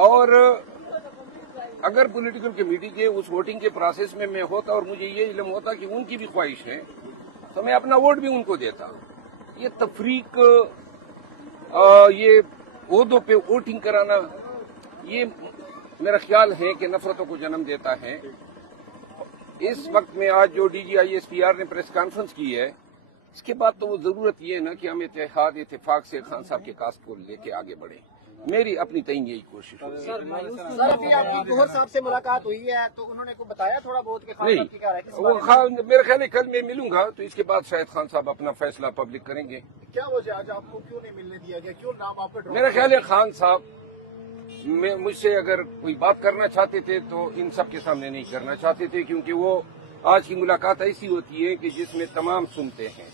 اور اگر political committee کے اس ووٹنگ کے پروسیس میں میں ہوتا اور مجھے یہ علم ہوتا کہ ان کی بھی خواہش ہے تو میں اپنا ووٹ بھی ان کو دیتا. یہ تفریق، یہ عہدوں پہ ووٹنگ کرانا، یہ میرا خیال ہے کہ نفرتوں کو جنم دیتا ہے. اس وقت میں آج جو D G I S P R نے پریس کانفرنس کی ہے، اس کے بعد تو وہ ضرورت یہ ہے نا کہ ہم اتفاق سے خان صاحب کے کاسٹ کو لے کے آگے بڑھیں. میری اپنی تئیں یہی کوشش ہوگی. سر ابھی آپ کی گوہر صاحب سے ملاقات ہوئی ہے تو انہوں نے کو بتایا تھوڑا بہت کہ خان صاحب کی کیا رائے ہے؟ وہ میرے خیال ہے کل میں ملوں گا تو اس کے بعد شاید خان صاحب اپنا فیصلہ پبلک کریں گے. کیا وجہ آج آپ کو کیوں نہیں ملنے دیا گیا؟ کیوں نام آپ کا؟ میرا خیال ہے خان صاحب مجھ سے اگر کوئی بات کرنا چاہتے تھے تو ان سب کے سامنے نہیں کرنا چاہتے تھے، کیونکہ وہ آج کی ملاقات ایسی ہوتی ہے کہ جس میں تمام سنتے ہیں،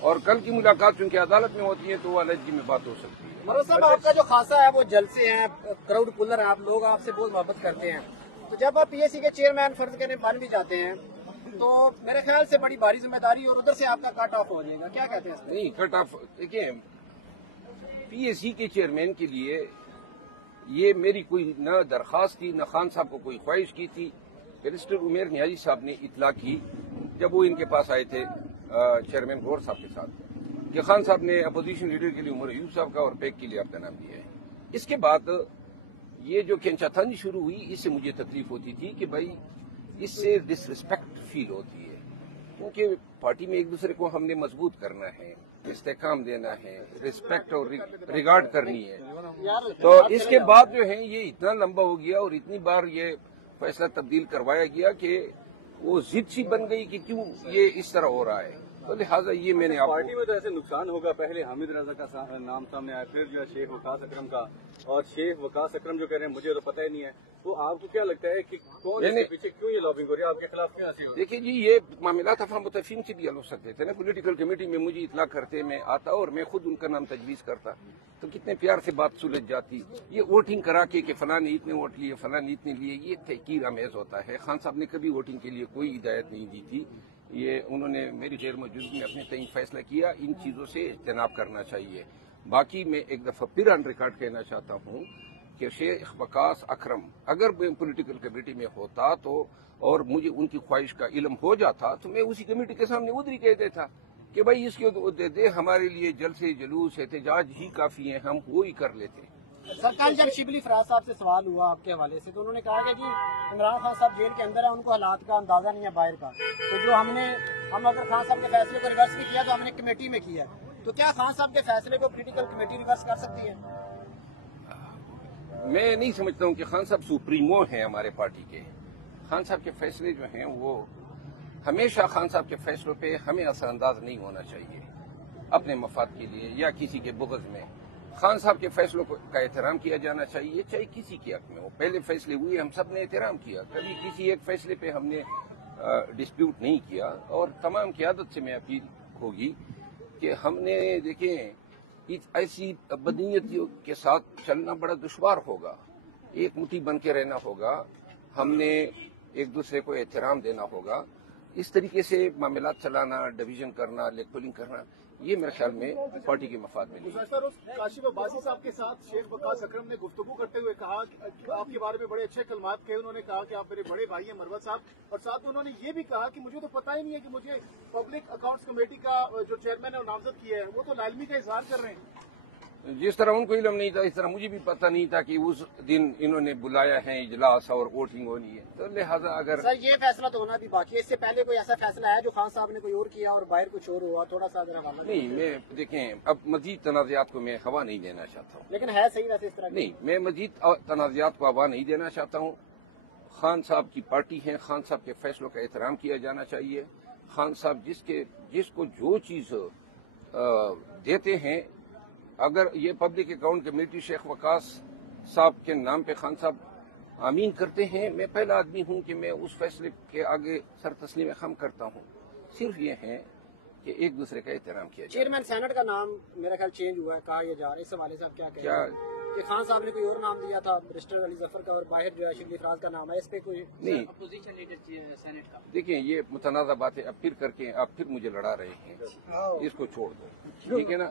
اور کل کی ملاقات چونکہ عدالت میں ہوتی ہے تو وہ علیحدگی میں بات ہو سکتی ہے. مرو صاحب آپ کا جو خاصہ ہے وہ جلسے ہیں، کراؤڈ پولر ہیں، آپ لوگ آپ سے بہت محبت کرتے ہیں، تو جب آپ پی ایس سی کے چیئرمین فرض کرنے بن بھی جاتے ہیں تو میرے خیال سے بڑی بھاری ذمہ داری اور ادھر سے آپ کا کٹ آف ہو جائے گا، کیا کہتے ہیں؟ نہیں کٹ آف، دیکھیں پی ایس سی کے چیئرمین کے لیے یہ میری کوئی نہ درخواست تھی نہ خان صاحب کو کوئی خواہش کی تھی. بیرسٹر عمیر نیازی صاحب نے اطلاع کی جب وہ ان کے پاس آئے تھے چیئرمین گور صاحب کے ساتھ کہ خان صاحب نے اپوزیشن لیڈر کے لیے عمر ایوب صاحب کا اور پیک کے لیے آپ کا نام دیا ہے. اس کے بعد یہ جو کھینچا تھنج شروع ہوئی، اس سے مجھے تکلیف ہوتی تھی کہ بھائی اس سے ڈس رسپیکٹ فیل ہوتی ہے، کیونکہ پارٹی میں ایک دوسرے کو ہم نے مضبوط کرنا ہے، استحکام دینا ہے، رسپیکٹ اور ریگارڈ کرنی ہے. تو اس کے بعد جو ہے یہ اتنا لمبا ہو گیا اور اتنی بار یہ فیصلہ تبدیل کروایا گیا کہ وہ ضد سی بن گئی کہ کیوں یہ اس طرح ہو رہا ہے. تو لہٰذا یہ میں نے پارٹی میں تو ایسے نقصان ہوگا. پہلے حامد رضا کا نام سامنے آیا، پھر جو ہے شیخ وقاص اکرم کا، اور شیخ وقاص اکرم جو کہہ رہے ہیں مجھے تو پتہ ہی نہیں ہے. تو آپ کو کیا لگتا ہے کہ کون اس کے پیچھے کیوں یہ لابنگ ہو رہی ہے، آپ کے خلاف کیوں ایسی ہو رہی ہے؟ دیکھیے جی، یہ معاملات افہام و تفہیم سے بھی حل ہو سکتے تھے نا. پولیٹیکل کمیٹی میں مجھے اطلاع کرتے میں آتا اور میں خود ان کا نام تجویز کرتا تو کتنے پیار سے بات سلجھ جاتی. یہ ووٹنگ کرا کے کہ فلاں نے اتنے ووٹ لیے، فلاں نے اتنے لیے، یہ تحقیر آمیز ہوتا ہے. خان صاحب نے کبھی ووٹنگ کے لیے کوئی ہدایت نہیں دی تھی. یہ انہوں نے میری غیر موجودگی میں اپنے تئیں فیصلہ کیا. ان چیزوں سے اجتناب کرنا چاہیے. باقی میں ایک دفعہ پھر آن ریکارڈ کہنا چاہتا ہوں کہ شیخ وقاص اکرم اگر میں پولیٹیکل کمیٹی میں ہوتا تو اور مجھے ان کی خواہش کا علم ہو جاتا تو میں اسی کمیٹی کے سامنے ادھر ہی کہہ دیتا کہ بھائی اس کو دے دے، ہمارے لیے جلسے جلوس احتجاج ہی کافی ہیں، ہم وہی کر لیتے. سر کل جب شبلی فراز صاحب سے سوال ہوا آپ کے حوالے سے تو انہوں نے کہا کہ جی عمران خان صاحب جیل کے اندر ہیں، ان کو حالات کا اندازہ نہیں ہے باہر کا، تو جو ہم اگر خان صاحب کے فیصلے کو ریورس نہیں کیا تو ہم نے کمیٹی میں کیا، تو کیا خان صاحب کے فیصلے کو پولیٹیکل کمیٹی ریورس کر سکتی ہے؟ میں نہیں سمجھتا ہوں کہ خان صاحب سپریمو ہیں ہمارے پارٹی کے. خان صاحب کے فیصلے جو ہیں وہ ہمیشہ خان صاحب کے فیصلوں پہ ہمیں اثر انداز نہیں ہونا چاہیے اپنے مفاد کے لیے یا کسی کے بغض میں. خان صاحب کے فیصلوں کا احترام کیا جانا چاہیے چاہے کسی کے حق میں ہو. پہلے فیصلے ہوئے ہم سب نے احترام کیا، کبھی کسی ایک فیصلے پہ ہم نے ڈسپیوٹ نہیں کیا. اور تمام قیادت سے میں اپیل ہوگی کہ ہم نے دیکھیں ایسی بدنیتیوں کے ساتھ چلنا بڑا دشوار ہوگا، ایک مٹھی بن کے رہنا ہوگا، ہم نے ایک دوسرے کو احترام دینا ہوگا. اس طریقے سے معاملات چلانا، ڈویژن کرنا، لیگ پولنگ کرنا، یہ میرے خیال میں پارٹی کے مفاد میں نہیں. سر کاشف عباسی صاحب کے ساتھ شیخ وقاص اکرم نے گفتگو کرتے ہوئے کہا کہ آپ کے بارے میں بڑے اچھے کلمات کہے. انہوں نے کہا کہ آپ میرے بڑے بھائی ہیں مروت صاحب، اور ساتھ میں انہوں نے یہ بھی کہا کہ مجھے تو پتہ ہی نہیں ہے کہ مجھے پبلک اکاؤنٹس کمیٹی کا جو چیئرمین ہے نامزد کیا ہے، وہ تو لالمی کا اظہار کر رہے ہیں. جس طرح ان کو علم نہیں تھا اس طرح مجھے بھی پتہ نہیں تھا کہ اس دن انہوں نے بلایا ہے اجلاس اور ووٹنگ ہونی ہے. تو لہٰذا اگر سر یہ فیصلہ تو ہونا بھی باقی ہے، اس سے پہلے کوئی ایسا فیصلہ ہے جو خان صاحب نے کوئی اور کیا اور باہر کچھ اور ہوا، تھوڑا سا نہیں. میں دیکھیں اب مزید تنازعات کو میں ہوا نہیں دینا چاہتا ہوں، لیکن ہے صحیح ویسے اس طرح نہیں میں مزید تنازعات کو ہوا نہیں دینا چاہتا ہوں. خان صاحب کی پارٹی ہے، خان صاحب کے فیصلوں کا احترام کیا جانا چاہیے. خان صاحب جس کو جو چیز دیتے ہیں، اگر یہ پبلک اکاؤنٹ کمیٹی شیخ وقاص صاحب کے نام پہ خان صاحب آمین کرتے ہیں، میں پہلا آدمی ہوں کہ میں اس فیصلے کے آگے سر تسلیم خم کرتا ہوں. صرف یہ ہے کہ ایک دوسرے کا احترام کیا جائے. چیئرمین سینٹ کا نام میرا خیال چینج ہوا ہے، کہا یہ جا رہا ہے، اس حوالے سے آپ کیا کہیں گے کہ خان صاحب نے کوئی اور نام دیا تھا برسٹر علی ظفر کا اور باہر جو ہے شبلی فراز کا نام ہے، اس پہ کوئی نہیں. اپوزیشن لیڈر سینٹ کا دیکھیں یہ متنازع باتیں اب پھر کر کے آپ پھر مجھے لڑا رہے ہیں، اس کو چھوڑ دو، ٹھیک ہے نا.